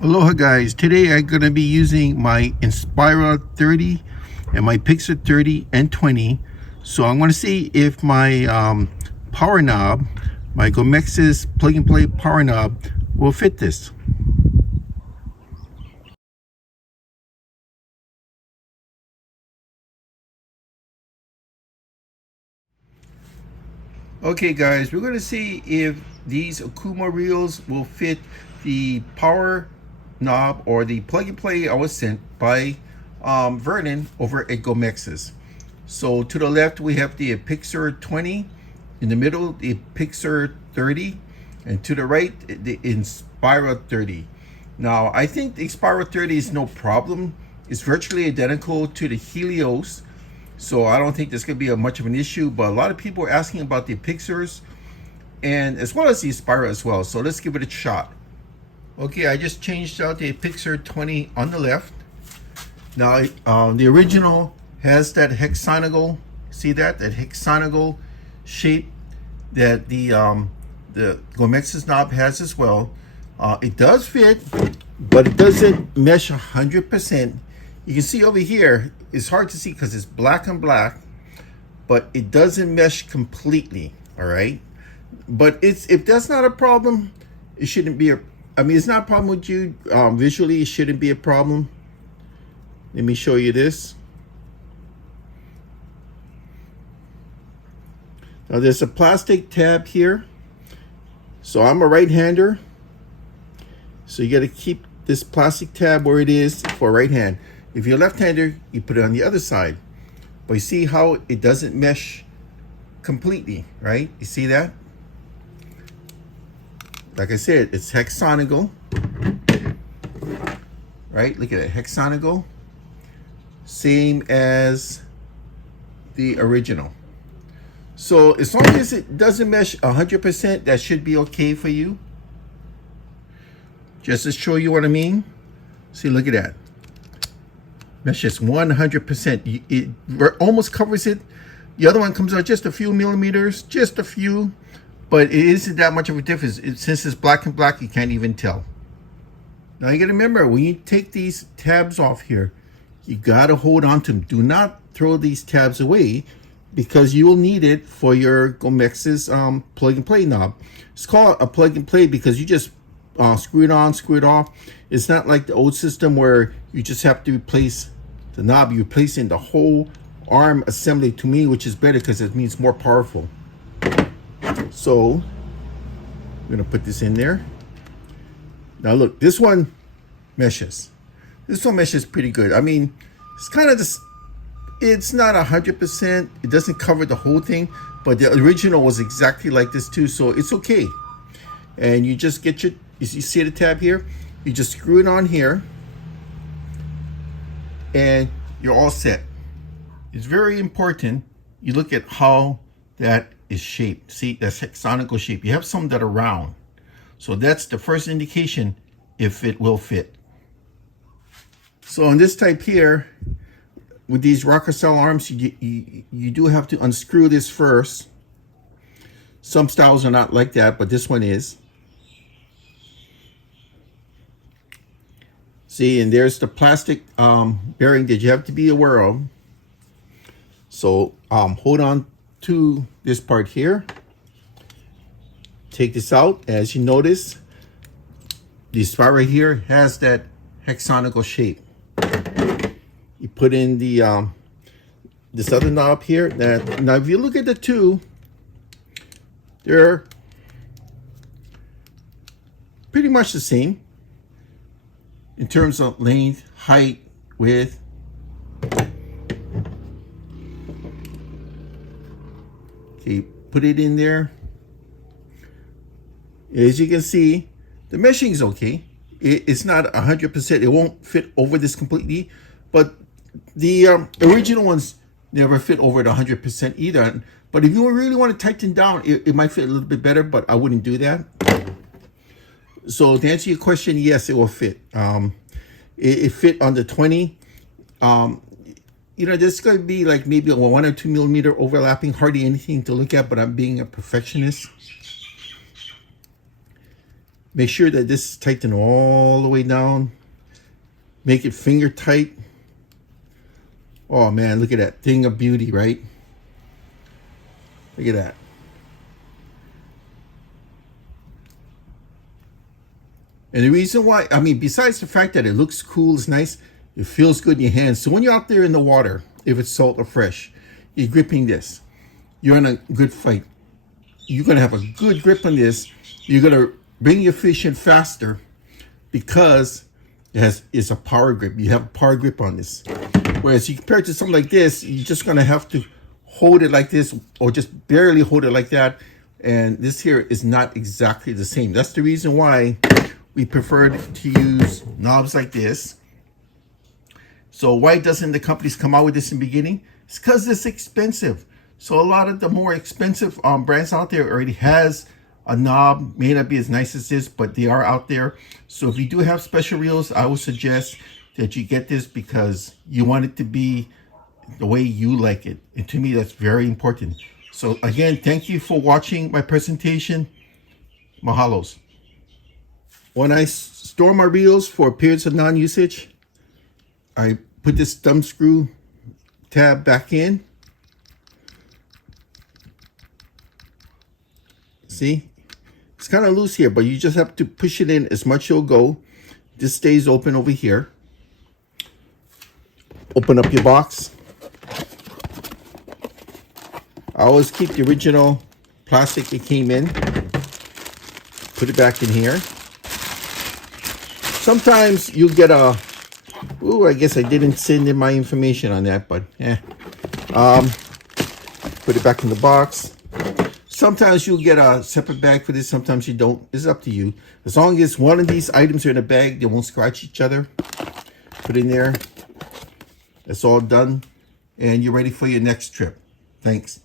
Aloha guys, today I'm going to be using my Inspira 30 and my Epixor 30 and 20. So I'm going to see if my power knob, my Gomexus plug and play power knob will fit this. Okay guys, we're going to see if these Okuma reels will fit the power knob or the plug and play I was sent by Vernon over at Gomexus. So to the left we have the Epixor 20, in the middle the Epixor 30, and to the right the Inspira 30. Now I think the Inspira 30 is no problem. It's virtually identical to the Helios, so I don't think there's going to be much of an issue, but a lot of people are asking about the Epixors and as well as the Inspira as well. So let's give it a shot. Okay, I just changed out the Epixor 20 on the left. Now, the original has that hexagonal, see that hexagonal shape that the Gomexus knob has as well. It does fit, but it doesn't mesh 100%. You can see over here, it's hard to see because it's black and black, but it doesn't mesh completely, all right? But if that's not a problem, it shouldn't be it's not a problem with you. Visually, it shouldn't be a problem. Let me show you this. Now there's a plastic tab here. So I'm a right-hander. So you got to keep this plastic tab where it is for right hand. If you're left-hander, you put it on the other side. But you see how it doesn't mesh completely, right? You see that? Like I said, it's hexagonal, right? Look at it, hexagonal. Same as the original. So as long as it doesn't mesh 100%, that should be okay for you. Just to show you what I mean. See, look at that. Meshes 100%. It almost covers it. The other one comes out just a few millimeters, just a few. But it isn't that much of a difference. Since it's black and black, you can't even tell. Now you gotta remember, when you take these tabs off here, you gotta hold on to them. Do not throw these tabs away because you will need it for your Gomexus plug and play knob. It's called a plug and play because you just screw it on, screw it off. It's not like the old system where you just have to replace the knob. You replace in the whole arm assembly, to me, which is better because it means more powerful. So I'm gonna put this in there. Now look, this one meshes. This one meshes pretty good. I mean, it's kind of this, it's not 100%. It doesn't cover the whole thing, but the original was exactly like this too, so it's okay. And you just get your, you see the tab here? You just screw it on here and you're all set. It's very important you look at how that is shaped. See, that's hexagonal shape. You have some that are round. So that's the first indication if it will fit. So on this type here, with these rocker cell arms, you do have to unscrew this first. Some styles are not like that, but this one is. See, and there's the plastic bearing that you have to be aware of. So hold on to this part here. Take this out. As you notice, the Inspira here has that hexagonal shape. You put in the this other knob here. Now if you look at the two, they're pretty much the same in terms of length, height, width. Okay, put it in there. As you can see, the meshing is okay. It's not 100%. It won't fit over this completely, but the original ones never fit over the 100% either. But if you really want to tighten down, it might fit a little bit better, but I wouldn't do that. So to answer your question, yes, it will fit. It fit on the 20. You know, there's going to be like maybe a 1 or 2 millimeter overlapping, hardly anything to look at, but I'm being a perfectionist. Make sure that this is tightened all the way down. Make it finger tight. Oh man, look at that thing of beauty, right? Look at that. And the reason why, I mean, besides the fact that it looks cool, it's nice, it feels good in your hands. So when you're out there in the water, if it's salt or fresh, you're gripping this. You're in a good fight. You're going to have a good grip on this. You're going to bring your fish in faster because it's a power grip. You have a power grip on this. Whereas you compare it to something like this, you're just going to have to hold it like this or just barely hold it like that. And this here is not exactly the same. That's the reason why we preferred to use knobs like this. So why doesn't the companies come out with this in the beginning? It's because it's expensive. So a lot of the more expensive brands out there already has a knob. May not be as nice as this, but they are out there. So if you do have special reels, I would suggest that you get this because you want it to be the way you like it. And to me, that's very important. So again, thank you for watching my presentation. Mahalos. When I store my reels for periods of non-usage, I put this thumb screw tab back in. See, it's kind of loose here, but you just have to push it in as much as it'll go. This stays open over here. Open up your box. I always keep the original plastic it came in. Put it back in here. Sometimes you'll get a, ooh, I guess I didn't send in my information on that, but put it back in the box. Sometimes you'll get a separate bag for this, sometimes you don't. It's up to you. As long as one of these items are in a bag, they won't scratch each other. Put in there. That's all done. And you're ready for your next trip. Thanks.